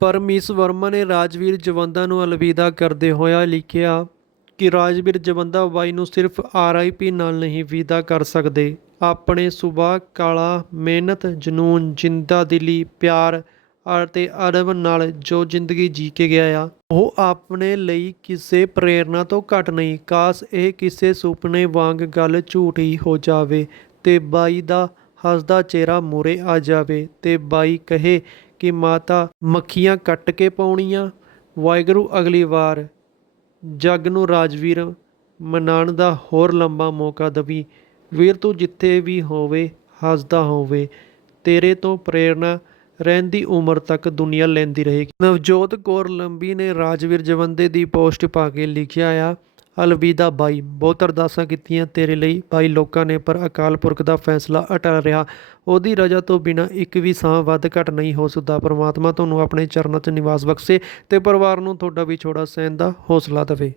ਪਰਮੀਸ ਵਰਮਾ ਨੇ ਰਾਜਵੀਰ ਜਵੰਦਾ ਨੂੰ ਅਲਵਿਦਾ ਕਰਦੇ ਹੋਇਆ ਲਿਖਿਆ ਕਿ ਰਾਜਵੀਰ ਜਵੰਦਾ ਬਾਈ ਨੂੰ ਸਿਰਫ ਆਰਆਈਪੀ ਨਾਲ ਨਹੀਂ ਵਿਦਾ ਕਰ ਸਕਦੇ। ਆਪਣੇ ਸੁਭਾਅ, ਕਾਲਾ, ਮਿਹਨਤ, ਜਨੂਨ, ਜਿੰਦਾ ਦਿਲੀ, ਪਿਆਰ ਅਤੇ ਅਰਬ ਨਾਲ ਜੋ ਜ਼ਿੰਦਗੀ ਜੀ ਕੇ ਗਿਆ ਆ, ਉਹ ਆਪਣੇ ਲਈ ਕਿਸੇ ਪ੍ਰੇਰਨਾ ਤੋਂ ਘੱਟ ਨਹੀਂ। ਕਾਸ਼ ਇਹ ਕਿਸੇ ਸੁਪਨੇ ਵਾਂਗ ਗੱਲ ਝੂਠੀ ਹੋ ਜਾਵੇ ਤੇ ਬਾਈ ਦਾ ਹੱਸਦਾ ਚਿਹਰਾ ਮੂਰੇ ਆ ਜਾਵੇ ਤੇ ਬਾਈ ਕਹੇ ਕਿ ਮਾਤਾ, ਮੱਖੀਆਂ ਕੱਟ ਕੇ ਪਾਉਣੀਆਂ। ਵਾਹਿਗੁਰੂ, ਅਗਲੀ ਵਾਰ ਜੱਗ ਨੂੰ ਰਾਜਵੀਰ ਮਨਾਉਣ ਦਾ ਹੋਰ ਲੰਬਾ ਮੌਕਾ ਦਵੀ। ਵੀਰ, ਤੂੰ ਜਿੱਥੇ ਵੀ ਹੋਵੇ, ਹੱਸਦਾ ਹੋਵੇ, ਤੇਰੇ ਤੋਂ ਪ੍ਰੇਰਣਾ ਰਹਿੰਦੀ ਉਮਰ ਤੱਕ ਦੁਨੀਆ ਲੈਂਦੀ ਰਹੇਗੀ। ਨਵਜੋਤ ਕੌਰ ਲੰਬੀ ਨੇ ਰਾਜਵੀਰ ਜਵੰਦੇ ਦੀ ਪੋਸਟ ਪਾ ਕੇ ਲਿਖਿਆ ਆ ਅਲਵਿਦਾ ਬਾਈ, ਬਹੁਤ ਅਰਦਾਸਾਂ ਕੀਤੀਆਂ ਤੇਰੇ ਲਈ। ਬਾਈ ਲੋਕਾਂ ਨੇ ਪਰ ਅਕਾਲ ਪੁਰਖ ਦਾ ਫੈਸਲਾ ਅਟਲ ਰਿਹਾ। ਉਹਦੀ ਰਜ਼ਾ ਤੋਂ ਬਿਨਾ ਇੱਕ ਵੀ ਸਾਹ ਵੱਧ ਘਟ ਨਹੀਂ ਹੋ ਸਕਦਾ। ਪ੍ਰਮਾਤਮਾ ਤੁਹਾਨੂੰ ਆਪਣੇ ਚਰਨਾਂ 'ਚ ਨਿਵਾਸ ਬਖਸ਼ੇ ਤੇ ਪਰਿਵਾਰ ਨੂੰ ਤੁਹਾਡਾ ਵਿਛੋੜਾ ਸਹਿਣ ਦਾ ਹੌਸਲਾ ਦੇਵੇ।